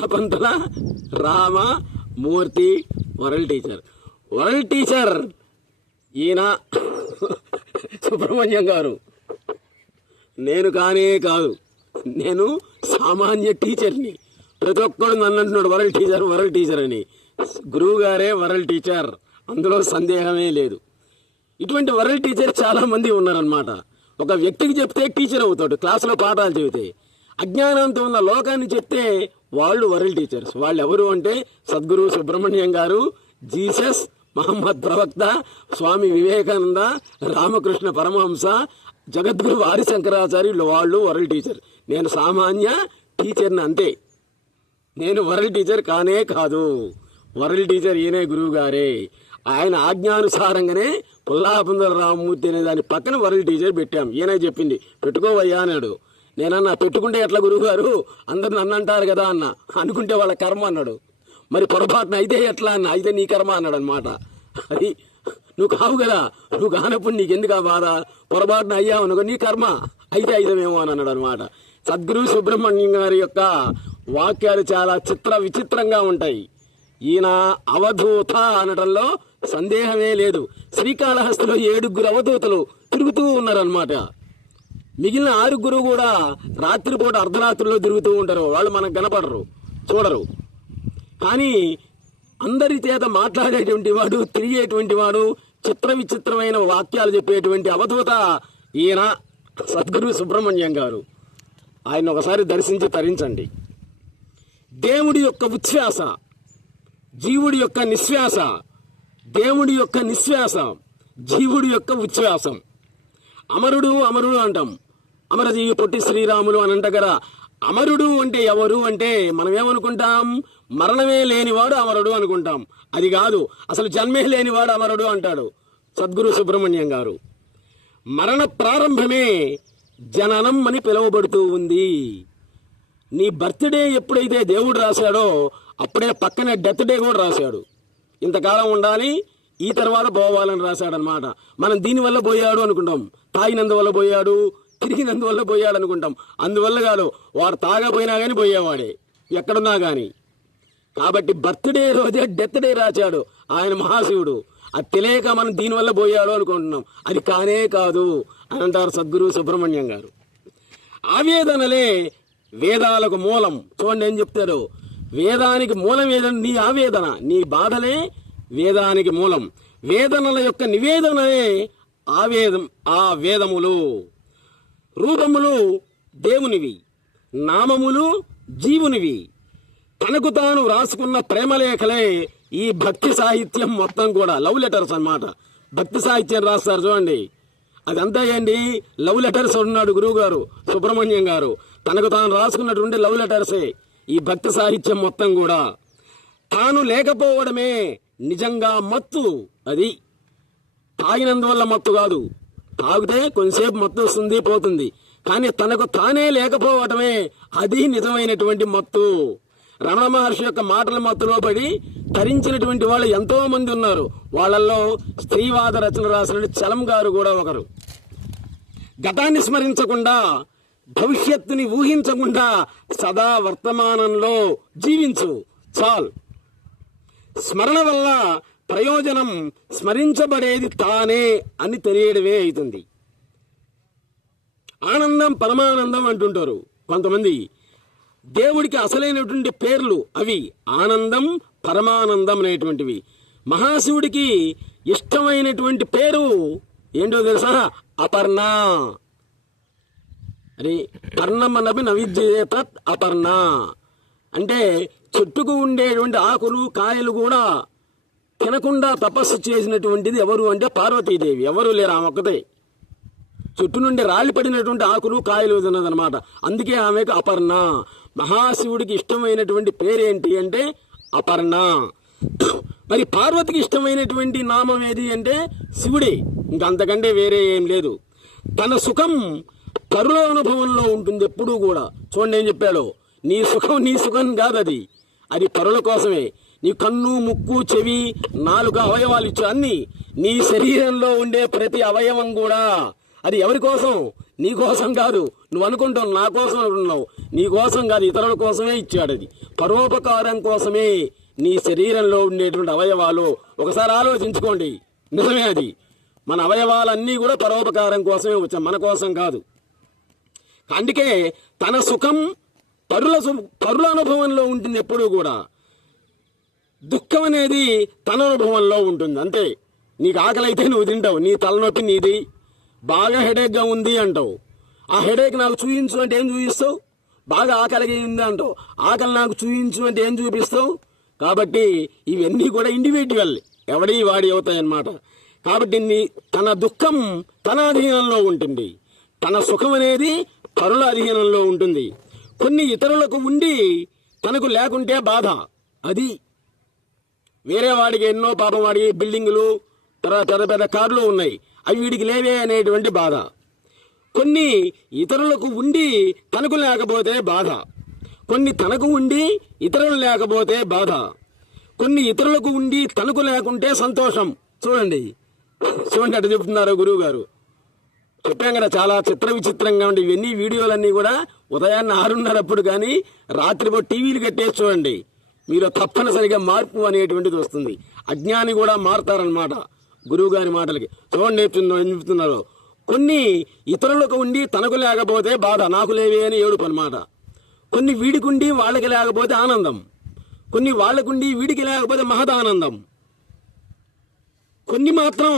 పంతుల Ramamurthy world teacher. World teacher ఈయన సుబ్రహ్మణ్యం గారు. నేను కానే కాదు, నేను సామాన్య టీచర్ని. ప్రతి ఒక్కడు నన్ను అంటున్నాడు వరల్డ్ టీచర్ వరల్డ్ టీచర్ అని. గురువు గారే వరల్డ్ టీచర్, అందులో సందేహమే లేదు. ఇటువంటి వరల్డ్ టీచర్ చాలా మంది ఉన్నారనమాట. ఒక వ్యక్తికి చెప్తే టీచర్ అవుతాడు, క్లాసులో పాఠాలు చెబితే. అజ్ఞానంతో ఉన్న లోకాన్ని చెప్తే వాళ్ళు వరల్డ్ టీచర్స్. వాళ్ళు ఎవరు అంటే సద్గురు సుబ్రహ్మణ్యం గారు, జీసస్, మహమ్మద్ ప్రవక్త, స్వామి వివేకానంద, రామకృష్ణ పరమహంస, జగద్గురు ఆది శంకరాచార్యులు, వాళ్ళు వరల్డ్ టీచర్. నేను సామాన్య టీచర్ని అంతే. నేను వరల్డ్ టీచర్ కానే కాదు. వరల్డ్ టీచర్ ఈయనే గురువు గారే. ఆయన ఆజ్ఞానుసారంగానే పుల్లాపుందల రామమూర్తి అనే దాని పక్కన వరల్డ్ టీచర్ పెట్టాం. ఈయనే చెప్పింది పెట్టుకోవయ్యా అన్నాడు. నేనన్నా పెట్టుకుంటే ఎట్లా గురువు గారు, అందరు నన్ను అంటారు కదా అన్న. అనుకుంటే వాళ్ళ కర్మ అన్నాడు. మరి పొరపాటున అయితే ఎట్లా అన్న, అయితే నీ కర్మ అన్నాడు అనమాట. అది నువ్వు కావు కదా, నువ్వు కానప్పుడు నీకెందుకు ఆ బాధ, పొరపాటున అయ్యావు అనుకో నీ కర్మ, అయితే అయితమేమో అని అన్నాడు అనమాట. సద్గురు సుబ్రహ్మణ్యం గారి యొక్క వాక్యాలు చాలా విచిత్రంగా ఉంటాయి. ఈయన అవధూత అనడంలో సందేహమే లేదు. శ్రీకాళహస్తిలో 7 అవధూతలు తిరుగుతూ ఉన్నారనమాట. మిగిలిన 6 కూడా రాత్రిపూట అర్ధరాత్రిలో తిరుగుతూ ఉంటారు. వాళ్ళు మనకు కనపడరు, చూడరు. కానీ అందరి చేత మాట్లాడేటువంటి వాడు, తిరిగేటువంటి వాడు, విచిత్రమైన వాక్యాలు చెప్పేటువంటి అవధూత ఈయన సద్గురు సుబ్రహ్మణ్యం గారు. ఆయన ఒకసారి దర్శించి తరించండి. దేవుడి యొక్క ఉచ్ఛ్వాస, జీవుడి యొక్క నిశ్వాస, దేవుడి యొక్క నిశ్వాస, జీవుడి యొక్క ఉచ్ఛ్వాసం. అమరుడు అమరుడు అంటాం, అమరజీవి పొట్టి శ్రీరాములు అని అంట కదా. అమరుడు అంటే ఎవరు అంటే మనం ఏమనుకుంటాం, మరణమే లేనివాడు అమరుడు అనుకుంటాం. అది కాదు, అసలు జన్మే లేనివాడు అమరుడు అంటాడు సద్గురు సుబ్రహ్మణ్యం గారు. మరణ ప్రారంభమే జననం అని పిలువబడుతూ ఉంది. నీ బర్త్డే ఎప్పుడైతే దేవుడు రాశాడో అప్పుడే పక్కనే డెత్ డే కూడా రాశాడు. ఇంతకాలం ఉండాలి, ఈ తర్వాత పోవాలని రాశాడనమాట. మనం దీనివల్ల పోయాడు అనుకుంటాం, తాగినందువల్ల పోయాడు, తిరిగినందువల్ల పోయాడు అనుకుంటాం. అందువల్ల కాదు, వాడు తాగపోయినా కానీ పోయేవాడే ఎక్కడున్నా కానీ. కాబట్టి బర్త్డే రోజే డెత్ డే రాశాడు ఆయన మహాశివుడు. అది తెలియక మనం దీనివల్ల పోయాడు అనుకుంటున్నాం. అది కానే కాదు అని అంటారు సద్గురు సుబ్రహ్మణ్యం గారు. ఆవేదనలే వేదాలకు మూలం. చూడండి ఏం చెప్తారు, వేదానికి మూలం ఏదంటే నీ ఆవేదన, నీ బాధలే వేదానికి మూలం. వేదనల యొక్క నివేదనలే ఆ వేదములు. రూపములు దేవునివి, నామములు జీవునివి. తనకు తాను రాసుకున్న ప్రేమలేఖలే ఈ భక్తి సాహిత్యం మొత్తం కూడా. లవ్ లెటర్స్ అన్నమాట. భక్తి సాహిత్యం రాస్తారు చూడండి, అదంతా ఏంటి, లవ్ లెటర్స్ ఉన్నాడు గురువు గారు సుబ్రహ్మణ్యం గారు. తనకు తాను రాసుకున్నటువంటి లవ్ లెటర్సే ఈ భక్తి సాహిత్యం మొత్తం కూడా. తాను లేకపోవడమే నిజంగా మత్తు. అది తాగినందువల్ల మత్తు కాదు. తాగితే కొంతసేపు మత్తు వస్తుంది, పోతుంది. కానీ తనకు తానే లేకపోవటమే అది నిజమైనటువంటి మత్తు. రమణ మహర్షి యొక్క మాటల మత్తులో పడి తరించినటువంటి వాళ్ళు ఎంతో మంది ఉన్నారు. వాళ్ళల్లో స్త్రీవాద రచన రాసిన చలం గారు కూడా ఒకరు. గతాన్ని స్మరించకుండా, భవిష్యత్తుని ఊహించకుండా సదా వర్తమానంలో జీవించు చాలు. స్మరణ వల్ల ప్రయోజనం స్మరించబడేది తానే అని తెలియడమే అవుతుంది. ఆనందం పరమానందం అంటుంటారు కొంతమంది. దేవుడికి అసలైనటువంటి పేర్లు అవి ఆనందం, పరమానందం అనేటువంటివి. మహాశివుడికి ఇష్టమైనటువంటి పేరు ఏంటో తెలుసా, అపర్ణ. అది పర్ణమనపి నవిద్యేత అపర్ణ అంటే చెట్టుకు ఉండేటువంటి ఆకులు కాయలు కూడా తినకుండా తపస్సు చేసినటువంటిది ఎవరు అంటే పార్వతీదేవి. ఎవరు లేరు, ఆమె ఒక్కతే. చుట్టూ నుండి రాలిపడినటువంటి ఆకులు కాయలు తిన్నదనమాట. అందుకే ఆమెకు అపర్ణ. మహాశివుడికి ఇష్టమైనటువంటి పేరేంటి అంటే అపర్ణ. మరి పార్వతికి ఇష్టమైనటువంటి నామం ఏది అంటే శివుడే. ఇంకంతకంటే వేరే ఏం లేదు. తన సుఖం పరుల అనుభవంలో ఉంటుంది ఎప్పుడూ కూడా. చూడండి ఏం చెప్పాడో, నీ సుఖం కాదు, అది పరుల కోసమే. నీ కన్ను, ముక్కు, చెవి, 4 అవయవాలు ఇచ్చు అన్ని, నీ శరీరంలో ఉండే ప్రతి అవయవం కూడా అది ఎవరి కోసం? నీ కోసం కాదు. నువ్వు అనుకుంటావు నా కోసం అనుకుంటున్నావు, నీ కోసం కాదు, ఇతరుల కోసమే ఇచ్చాడు. అది పరోపకారం కోసమే నీ శరీరంలో ఉండేటువంటి అవయవాలు ఒకసారి ఆలోచించుకోండి. నిజమే అది. మన అవయవాలన్నీ కూడా పరోపకారం కోసమే వచ్చాం, మన కోసం కాదు. అందుకే తన సుఖం పరుల అనుభవంలో ఉంటుంది. ఎప్పుడూ కూడా దుఃఖం అనేది తన అనుభవంలో ఉంటుంది. అంతే. నీకు ఆకలి అయితే నువ్వు తింటావు, నీ తలనొప్పి నీది. బాగా హెడేక్గా ఉంది అంటావు, ఆ హెడేక్ నాకు చూయించు అంటే ఏం చూపిస్తావు? బాగా ఆకలిగా ఉంది అంటావు, ఆకలి నాకు చూయించు అంటే ఏం చూపిస్తావు? కాబట్టి ఇవన్నీ కూడా ఇండివిజువల్, ఎవడి వాడి అవుతాయి అన్నమాట. కాబట్టి తన దుఃఖం తన అధీనంలో ఉంటుంది, తన సుఖం అనేది పరుల అధీనంలో ఉంటుంది. కొన్ని ఇతరులకు ఉండి తనకు లేకుంటే బాధ. అది వేరే వాడికి ఎన్నో పాపం, వాడికి బిల్డింగులు తర్వాత పెద్ద పెద్ద కార్లు ఉన్నాయి, అవి వీడికి లేవే అనేటువంటి బాధ. కొన్ని ఇతరులకు ఉండి తనకు లేకపోతే బాధ, కొన్ని తనకు ఉండి ఇతరులు లేకపోతే బాధ, కొన్ని ఇతరులకు ఉండి తనకు లేకుంటే సంతోషం. చూడండి అటు చెప్తున్నారు గురువు గారు. చెప్పాం కదా, చాలా చిత్ర విచిత్రంగా ఉండి ఇవన్నీ వీడియోలన్నీ కూడా ఉదయాన్నే 6:30 కానీ రాత్రిపో టీవీలు కట్టేసి చూడండి, మీరు తప్పనిసరిగా మార్పు అనేటువంటిది వస్తుంది. అజ్ఞాని కూడా మారుతారనమాట గురువు గారి మాటలకి. చూడండి ఏం చెప్తున్నారు. కొన్ని ఇతరులకు ఉండి తనకు లేకపోతే బాధ, నాకు లేవే అని ఏడుపు అనమాట. కొన్ని వీడికుండి వాళ్ళకి లేకపోతే ఆనందం, కొన్ని వాళ్ళకుండి వీడికి లేకపోతే మహదానందం. కొన్ని మాత్రం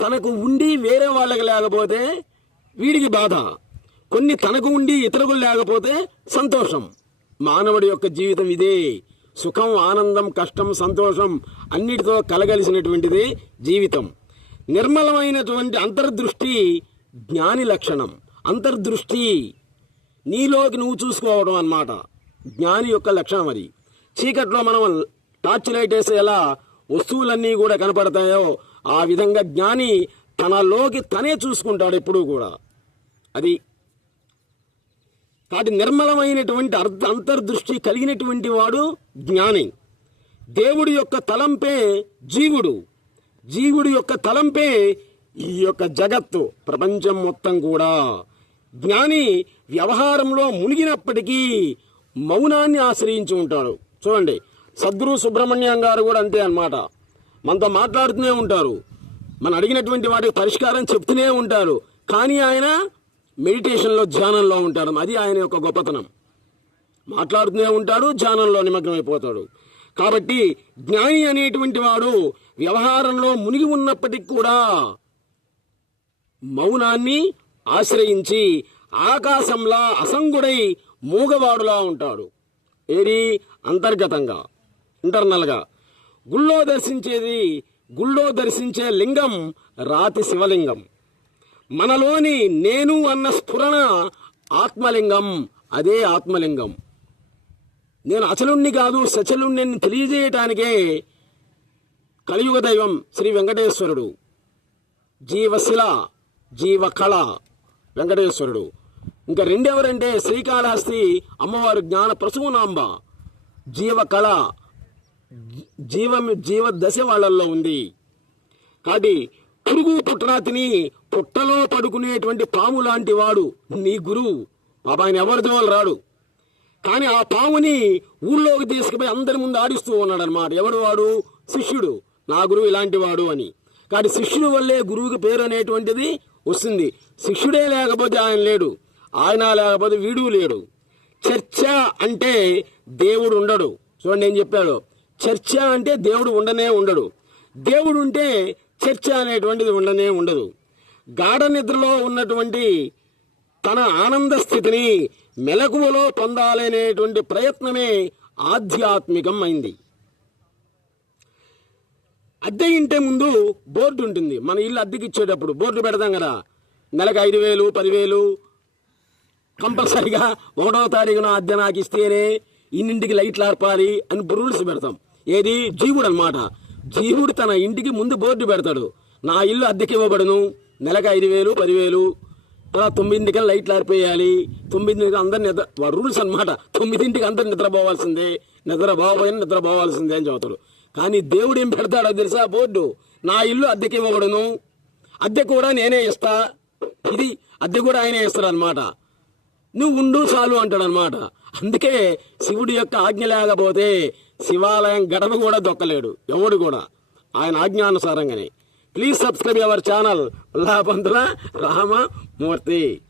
తనకు ఉండి వేరే వాళ్ళకి లేకపోతే వీడికి బాధ, కొన్ని తనకు ఉండి ఇతరులకు లేకపోతే సంతోషం. మానవుడి యొక్క జీవితం ఇదే. సుఖం, ఆనందం, కష్టం, సంతోషం అన్నిటితో కలగలిసినటువంటిది జీవితం. నిర్మలమైనటువంటి అంతర్దృష్టి జ్ఞాని లక్షణం. అంతర్దృష్టి నీలోకి నువ్వు చూసుకోవడం అన్నమాట జ్ఞాని యొక్క లక్షణం. అది చీకట్లో మనం టార్చ్ లైట్ వేస్తే ఎలా వస్తువులన్నీ కూడా కనపడతాయో ఆ విధంగా జ్ఞాని తనలోకి తనే చూసుకుంటాడు ఎప్పుడూ కూడా. అది కాబట్టి నిర్మలమైనటువంటి అంతర్దృష్టి కలిగినటువంటి వాడు జ్ఞాని. దేవుడి యొక్క తలంపే జీవుడు, జీవుడి యొక్క తలంపే ఈ యొక్క జగత్తు, ప్రపంచం మొత్తం కూడా. జ్ఞాని వ్యవహారంలో మునిగినప్పటికీ మౌనాన్ని ఆశ్రయించి ఉంటాడు. చూడండి సద్గురు సుబ్రహ్మణ్యం గారు కూడా అంతే అన్నమాట. మనతో మాట్లాడుతూనే ఉంటారు, మనం అడిగినటువంటి వాటికి పరిష్కారం చెప్తూనే ఉంటారు, కానీ ఆయన మెడిటేషన్లో, ధ్యానంలో ఉంటాడు. అది ఆయన యొక్క గొప్పతనం. మాట్లాడుతూనే ఉంటాడు, ధ్యానంలో నిమగ్నమైపోతాడు. కాబట్టి జ్ఞాని అనేటువంటి వాడు వ్యవహారంలో మునిగి ఉన్నప్పటికీ కూడా మౌనాన్ని ఆశ్రయించి ఆకాశంలా అసంగుడై మూగవాడులా ఉంటాడు. ఏది అంతర్గతంగా, ఇంటర్నల్గా. గుళ్ళో దర్శించే లింగం రాతి శివలింగం. మనలోని నేను అన్న స్ఫురణ ఆత్మలింగం. అదే ఆత్మలింగం. నేను అచలుణ్ణి కాదు సచలుణ్ణి తెలియజేయటానికే కలియుగ దైవం శ్రీ వెంకటేశ్వరుడు, జీవశిల, జీవకళ వెంకటేశ్వరుడు. ఇంకా రెండెవరంటే శ్రీకాళహస్తి అమ్మవారు జ్ఞాన ప్రసూనాంబ. జీవకళ, జీవదశ వాళ్ళల్లో ఉంది. కాబట్టి పురుగు పుట్టరా తిని పుట్టలో పడుకునేటువంటి పాము లాంటి వాడు నీ గురువు. పాప ఆయన ఎవరితో రాడు, కానీ ఆ పాముని ఊళ్ళోకి తీసుకుపోయి అందరి ముందు ఆడిస్తూ ఉన్నాడు అనమాట. ఎవడు వాడు? శిష్యుడు. నా గురువు ఇలాంటి వాడు అని. కాబట్టి శిష్యుడు వల్లే గురువుకి పేరు అనేటువంటిది వస్తుంది. శిష్యుడే లేకపోతే ఆయన లేడు, ఆయన లేకపోతే వీడు లేడు. చర్చ అంటే దేవుడు ఉండడు. చూడండి ఏం చెప్పాడు. చర్చ అంటే దేవుడు ఉండనే ఉండడు. దేవుడు ఉంటే చర్చ అనేటువంటిది ఉండనే ఉండదు. గాఢ నిద్రలో ఉన్నటువంటి తన ఆనంద స్థితిని మెలకువలో పొందాలనేటువంటి ప్రయత్నమే ఆధ్యాత్మికం అయింది. అద్దె ఇంటే ముందు బోర్డు ఉంటుంది. మన ఇల్లు అద్దెకి ఇచ్చేటప్పుడు బోర్డు పెడతాం కదా, నెలకు 5,000, 10,000 కంపల్సరిగా 1వ తారీఖున అద్దె నాకు ఇస్తేనే ఇన్నింటికి లైట్లు ఆర్పాలి అని రూల్స్ పెడతాం. ఏది? జీవుడు అనమాట. జీవుడు తన ఇంటికి ముందు బోర్డు పెడతాడు. నా ఇల్లు అద్దెకి ఇవ్వబడును, నెలకు 5,000, 10,000, తర్వాత 9కి లైట్లు ఆరిపోయాలి, 9కి అందరు నిద్ర, రూల్స్ అనమాట. 9కి అందరు నిద్రపోవాల్సిందే, నిద్రపోవాల్సిందే అని చెబుతాడు. కానీ దేవుడు ఏం పెడతాడో తెలుసా? బోర్డు. నా ఇల్లు అద్దెకి ఇవ్వబడును, అద్దె కూడా నేనే ఇస్తా. ఇది అద్దె కూడా ఆయనే ఇస్తాడు అనమాట. నువ్వు ఉండు చాలు అంటాడు అనమాట. అందుకే శివుడి యొక్క ఆజ్ఞ లేకపోతే శివాలయం గడప కూడా దొక్కలేడు ఎవడు కూడా, ఆయన ఆజ్ఞానుసారంగానే. Please subscribe our channel Vallapantula Ramamurthy.